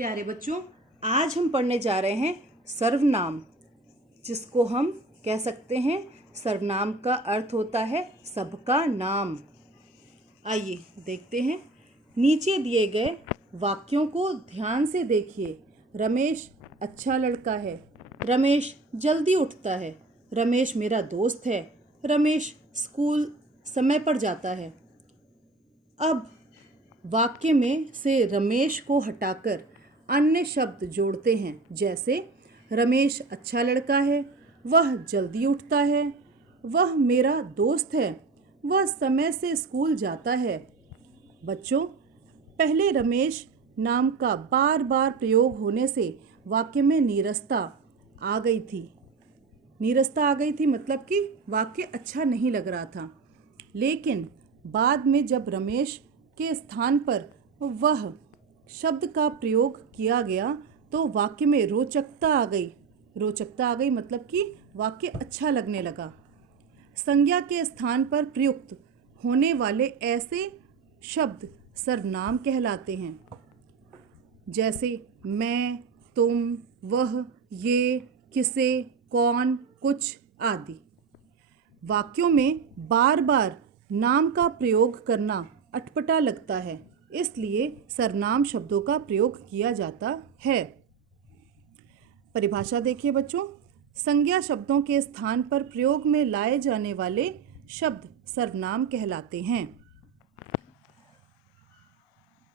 प्यारे बच्चों, आज हम पढ़ने जा रहे हैं सर्वनाम, जिसको हम कह सकते हैं सर्वनाम का अर्थ होता है सबका नाम। आइए देखते हैं। नीचे दिए गए वाक्यों को ध्यान से देखिए। रमेश अच्छा लड़का है। रमेश जल्दी उठता है। रमेश मेरा दोस्त है। रमेश स्कूल समय पर जाता है। अब वाक्य में से रमेश को हटाकर अन्य शब्द जोड़ते हैं, जैसे रमेश अच्छा लड़का है, वह जल्दी उठता है, वह मेरा दोस्त है, वह समय से स्कूल जाता है। बच्चों, पहले रमेश नाम का बार बार प्रयोग होने से वाक्य में नीरसता आ गई थी। नीरसता आ गई थी मतलब कि वाक्य अच्छा नहीं लग रहा था। लेकिन बाद में जब रमेश के स्थान पर वह शब्द का प्रयोग किया गया तो वाक्य में रोचकता आ गई। रोचकता आ गई मतलब कि वाक्य अच्छा लगने लगा। संज्ञा के स्थान पर प्रयुक्त होने वाले ऐसे शब्द सर्वनाम कहलाते हैं, जैसे मैं, तुम, वह, ये, किसे, कौन, कुछ आदि। वाक्यों में बार बार नाम का प्रयोग करना अटपटा लगता है, इसलिए सर्वनाम शब्दों का प्रयोग किया जाता है। परिभाषा देखिए बच्चों। संज्ञा शब्दों के स्थान पर प्रयोग में लाए जाने वाले शब्द सर्वनाम कहलाते हैं।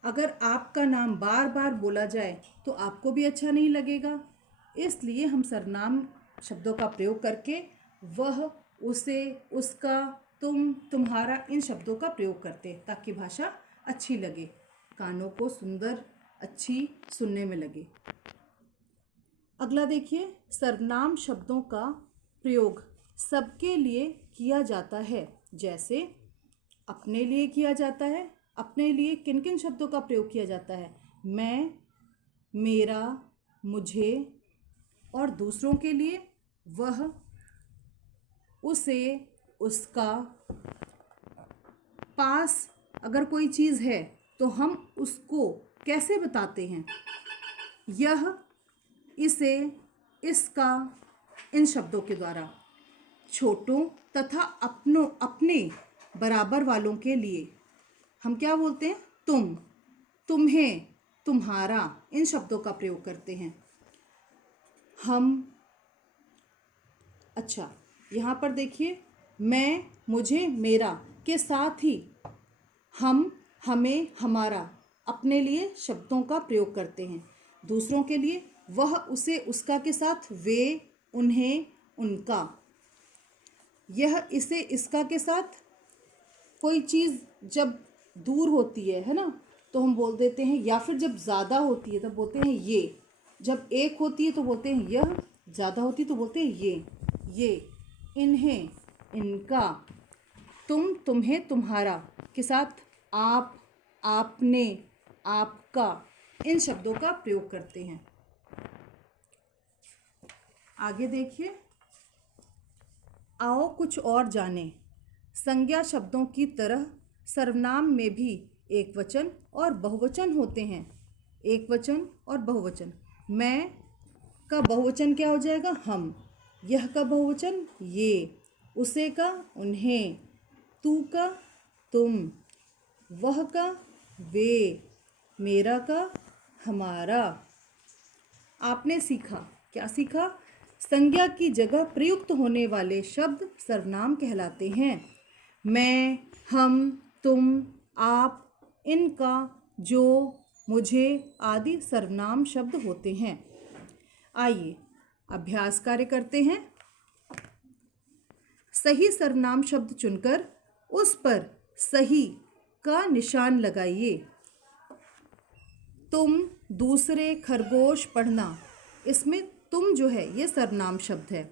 अगर आपका नाम बार बार बोला जाए तो आपको भी अच्छा नहीं लगेगा, इसलिए हम सर्वनाम शब्दों का प्रयोग करके वह, उसे, उसका, तुम, तुम्हारा इन शब्दों का प्रयोग करते हैं ताकि भाषा अच्छी लगे, कानों को सुंदर, अच्छी सुनने में लगे। अगला देखिए, सर्वनाम शब्दों का प्रयोग सबके लिए किया जाता है, जैसे अपने लिए किया जाता है। अपने लिए किन किन शब्दों का प्रयोग किया जाता है? मैं, मेरा, मुझे। और दूसरों के लिए वह, उसे, उसका। पास अगर कोई चीज़ है तो हम उसको कैसे बताते हैं? यह, इसे, इसका, इन शब्दों के द्वारा। छोटों तथा अपने बराबर वालों के लिए हम क्या बोलते हैं? तुम, तुम्हें, तुम्हारा, इन शब्दों का प्रयोग करते हैं हम। अच्छा, यहाँ पर देखिए, मैं, मुझे, मेरा के साथ ही हम, हमें, हमारा अपने लिए शब्दों का प्रयोग करते हैं। दूसरों के लिए वह, उसे, उसका के साथ वे, उन्हें, उनका। यह, इसे, इसका के साथ कोई चीज़ जब दूर होती है ना, तो हम बोल देते हैं, या फिर जब ज़्यादा होती है तब बोलते हैं ये। जब एक होती है तो बोलते हैं यह, ज़्यादा होती है तो बोलते हैं ये, इन्हें, इनका। तुम, तुम्हें, तुम्हारा के साथ आप, आपने, आपका, इन शब्दों का प्रयोग करते हैं। आगे देखिए, आओ कुछ और जानें। संज्ञा शब्दों की तरह सर्वनाम में भी एकवचन और बहुवचन होते हैं। एकवचन और बहुवचन। मैं का बहुवचन क्या हो जाएगा? हम। यह का बहुवचन ये। उसे का उन्हें। तू का तुम। वह का वे। मेरा का हमारा। आपने सीखा, क्या सीखा? संज्ञा की जगह प्रयुक्त होने वाले शब्द सर्वनाम कहलाते हैं। मैं, हम, तुम, आप, इनका, जो, मुझे आदि सर्वनाम शब्द होते हैं। आइए अभ्यास कार्य करते हैं। सही सर्वनाम शब्द चुनकर उस पर सही का निशान लगाइए। तुम, दूसरे, खरगोश, पढ़ना, इसमें तुम जो है ये सर्वनाम शब्द है।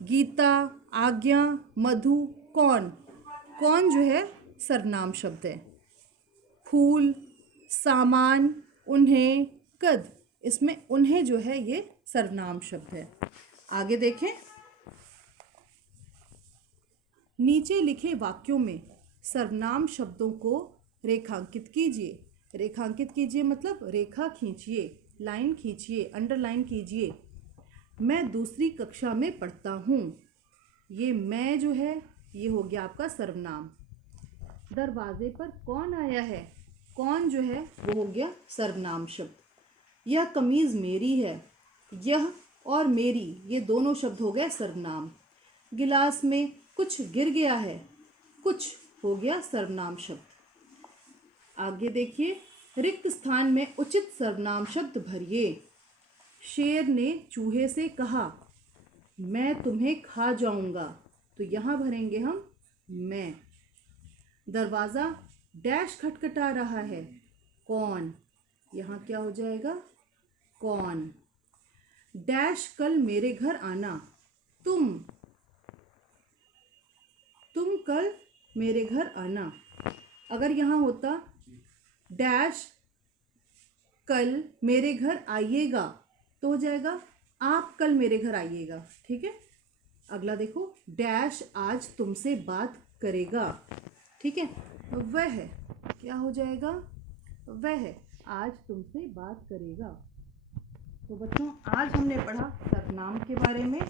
गीता, आज्ञा, मधु, कौन, कौन जो है सर्वनाम शब्द है। फूल, सामान, उन्हें, कद, इसमें उन्हें जो है ये सर्वनाम शब्द है। आगे देखें। नीचे लिखे वाक्यों में सर्वनाम शब्दों को रेखांकित कीजिए। रेखांकित कीजिए मतलब रेखा खींचिए, लाइन खींचिए, अंडरलाइन कीजिए। मैं दूसरी कक्षा में पढ़ता हूँ। ये मैं जो है ये हो गया आपका सर्वनाम। दरवाजे पर कौन आया है, कौन जो है वो हो गया सर्वनाम शब्द। यह कमीज़ मेरी है, यह और मेरी ये दोनों शब्द हो गए सर्वनाम। गिलास में कुछ गिर गया है, कुछ हो गया सर्वनाम शब्द। आगे देखिए, रिक्त स्थान में उचित सर्वनाम शब्द भरिए। शेर ने चूहे से कहा, मैं तुम्हें खा जाऊंगा, तो यहाँ भरेंगे हम मैं। दरवाज़ा डैश खटखटा रहा है, कौन, यहाँ क्या हो जाएगा कौन। डैश कल मेरे घर आना, तुम कल मेरे घर आना। अगर यहाँ होता डैश कल मेरे घर आइएगा तो हो जाएगा आप कल मेरे घर आइएगा। ठीक है, अगला देखो, डैश आज तुमसे बात करेगा। ठीक है, वह क्या हो जाएगा, वह आज तुमसे बात करेगा। तो बच्चों आज हमने पढ़ा सर्वनाम के बारे में।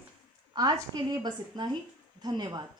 आज के लिए बस इतना ही। धन्यवाद।